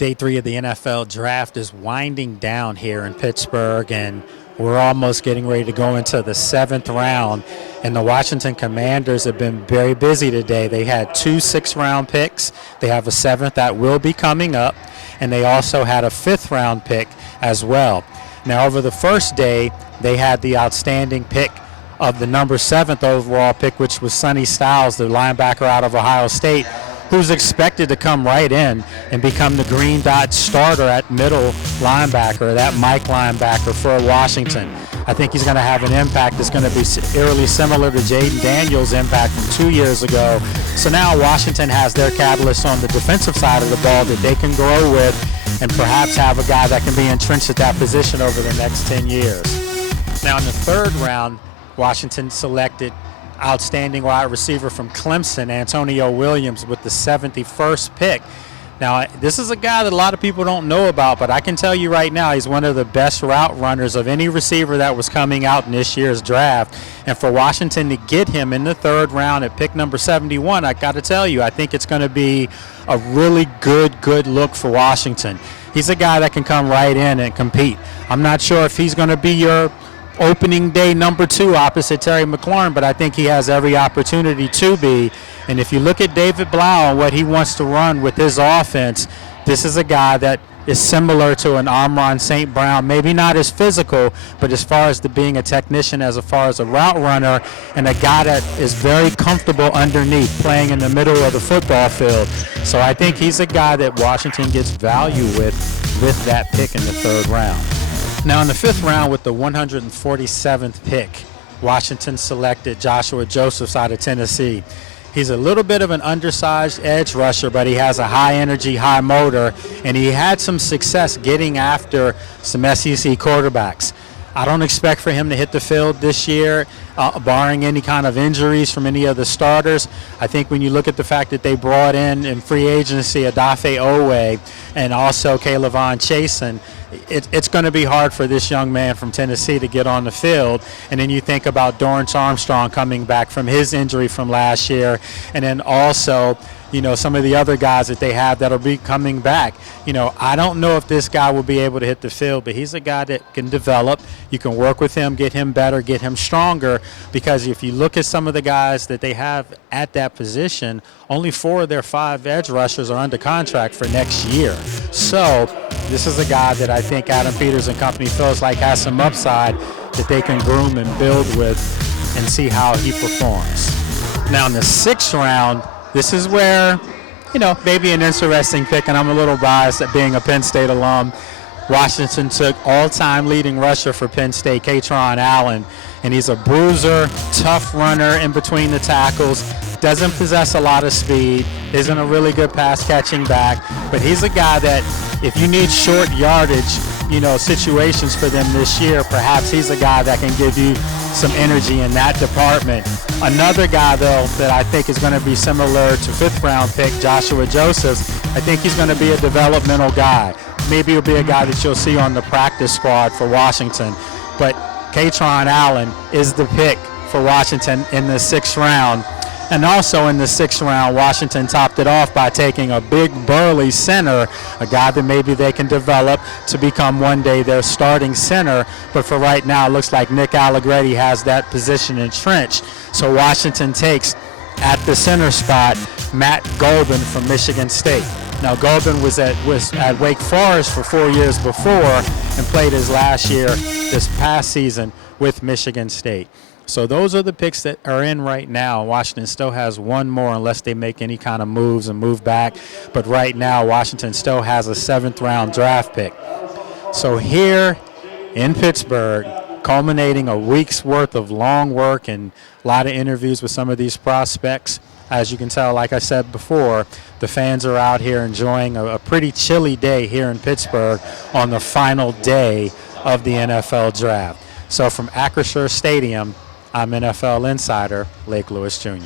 Day 3 of the NFL draft is winding down here in Pittsburgh, and we're almost getting ready to go into the 7th round. And the Washington Commanders have been very busy today. They had 2 6th-round picks. They have a 7th that will be coming up, and they also had a 5th-round pick as well. Now, over the first day, they had the outstanding pick of the number 7th overall pick, which was Sonny Styles, the linebacker out of Ohio State, who's expected to come right in and become the green dot starter at middle linebacker, that Mike linebacker for Washington. I think he's going to have an impact that's going to be eerily similar to Jaden Daniels' impact from 2 years ago. So now Washington has their catalyst on the defensive side of the ball that they can grow with and perhaps have a guy that can be entrenched at that position over the next 10 years. Now in the 3rd round, Washington selected outstanding wide receiver from Clemson, Antonio Williams, with the 71st pick. Now, this is a guy that a lot of people don't know about, but I can tell you right now he's one of the best route runners of any receiver that was coming out in this year's draft. And for Washington to get him in the 3rd round at pick number 71, I got to tell you, I think it's going to be a really good look for Washington. He's a guy that can come right in and compete. I'm not sure if he's going to be your opening day number 2 opposite Terry McLaurin, but I think he has every opportunity to be. And if you look at David Blau and what he wants to run with his offense, this is a guy that is similar to an Amon St. Brown, maybe not as physical, but as far as being a technician, as far as a route runner, and a guy that is very comfortable underneath, playing in the middle of the football field. So I think he's a guy that Washington gets value with that pick in the 3rd round. Now in the 5th round, with the 147th pick, Washington selected Joshua Josephs out of Tennessee. He's a little bit of an undersized edge rusher, but he has a high energy, high motor, and he had some success getting after some SEC quarterbacks. I don't expect for him to hit the field this year, barring any kind of injuries from any of the starters. I think when you look at the fact that they brought in free agency Odafe Owe and also K'Lavon Chasen, it's going to be hard for this young man from Tennessee to get on the field. And then you think about Dorrance Armstrong coming back from his injury from last year, and then also, you know, some of the other guys that they have that'll be coming back. You know, I don't know if this guy will be able to hit the field, but he's a guy that can develop. You can work with him, get him better, get him stronger, because if you look at some of the guys that they have at that position, only 4 of their 5 edge rushers are under contract for next year. So this is a guy that I think Adam Peters and company feels like has some upside that they can groom and build with and see how he performs. Now in the 6th round, this is where, you know, maybe an interesting pick, and I'm a little biased at being a Penn State alum. Washington took all-time leading rusher for Penn State, Kaytron Allen, and he's a bruiser, tough runner in between the tackles, doesn't possess a lot of speed, isn't a really good pass-catching back, but he's a guy that if you need short yardage, you know, situations for them this year, perhaps he's a guy that can give you some energy in that department. Another guy, though, that I think is going to be similar to 5th-round pick Joshua Josephs, I think he's going to be a developmental guy. Maybe he'll be a guy that you'll see on the practice squad for Washington. But Kaytron Allen is the pick for Washington in the 6th round. And also in the 6th round, Washington topped it off by taking a big, burly center, a guy that maybe they can develop to become one day their starting center. But for right now, it looks like Nick Allegretti has that position entrenched. So Washington takes, at the center spot, Matt Golden from Michigan State. Now, Golden was at Wake Forest for 4 years before and played his last year this past season with Michigan State. So those are the picks that are in right now. Washington still has one more unless they make any kind of moves and move back. But right now, Washington still has a 7th-round draft pick. So here in Pittsburgh, culminating a week's worth of long work and a lot of interviews with some of these prospects. As you can tell, like I said before, the fans are out here enjoying a pretty chilly day here in Pittsburgh on the final day of the NFL draft. So from Acrisure Stadium, I'm NFL insider Lake Lewis Jr.